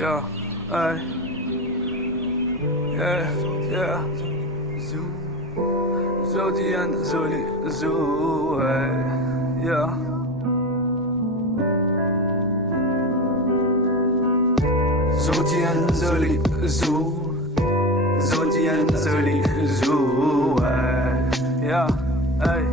Yeah, ay, yeah. Zodi and Zoli, Zoo, yeah. Zodi and Zoli, Zoo. Zodi and Zoli, Zoo, yeah, hey.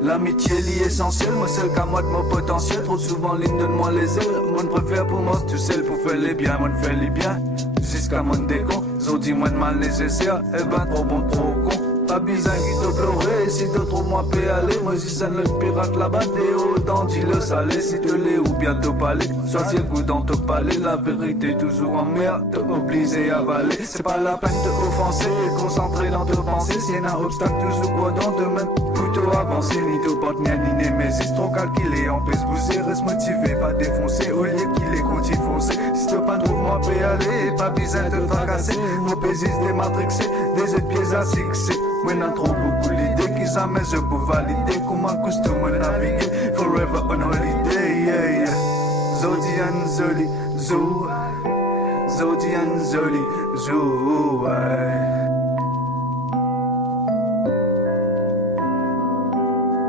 L'amitié est essentielle, moi seul qu'à moi de mon potentiel. Trop souvent ligne donne-moi les ailes. Moi ne préfère pour moi tu sais pour faire les biens, moi ne fais les biens. Jusqu'à mon décon, Zodi moi de mal nécessaire. Eh ben trop bon, trop con. Pas besoin qui te pleurer, si te trouves moi peut aller. Moi j'y scène le pirate là-bas, t'es haut dans dis le salé. Si te l'est ou bien te palais, soit si le goût dans te palais. La vérité toujours en mer, te obligé à avaler. C'est pas la peine de offenser, concentré dans tes pensées. S'il y a un obstacle toujours quoi dans demain, plutôt avancer. Ni te porte ni ni némésis, trop calculé, en pèse bouger. Reste motivé, pas défoncer, au lieu qu'il est conti foncé. Si te pas trouve moi peut aller, pas besoin de tracasser. Mon pésis dématrixé, des pieds à fixer. Moi n'a trop beaucoup l'idée qu'ils amènent je peux valider comment costume naviguer forever on holiday, yeah, yeah. Zodi and Zoli, Zoo. Zodi and Zoli, Zoo,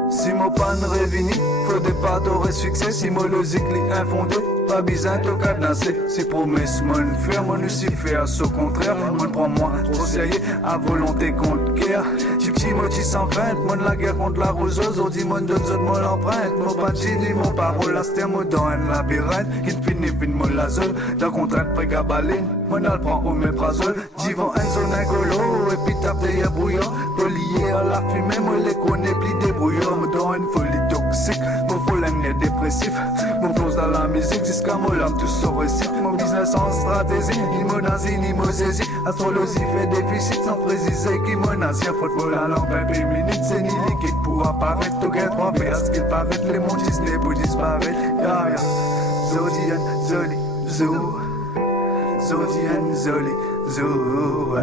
Si mon pan révini, faut des pas d'or succès. Si mon logique infondé, pas besoin de cadenasser. Si promesse mon faire, mon Lucifer, au contraire. Mon prend moi trop sérieux, à volonté contre guerre. Petit moti 120, mon la guerre contre la roseuse. On dit mon donne zone mon empreinte. Mon patini, mon parole, la ster, mon dans un labyrinthe. Qui finit, mon la zone. D'un contrainte prégabaline, mon al prend au méprazole. Divan un zone ingolo, et puis tape des brouillants. Polié à la fumée, moi les connais, plis débrouillants. Dans une folie toxique, mon following est dépressif. Mon plonge dans la musique jusqu'à mon âme tout se récite. Mon business en stratégie, ni mon nazi ni mon saisie. Astrologie fait déficit sans préciser qui mon ancien faute pour la lampe 20 minutes. C'est ni liquide pour apparaître. Tout gain 3 à ce qu'il paraît. Les mondes Disney pour disparaître. Yeah, yeah. Zodi and Zoli, Zoo. Zodi and Zoli, Zoo,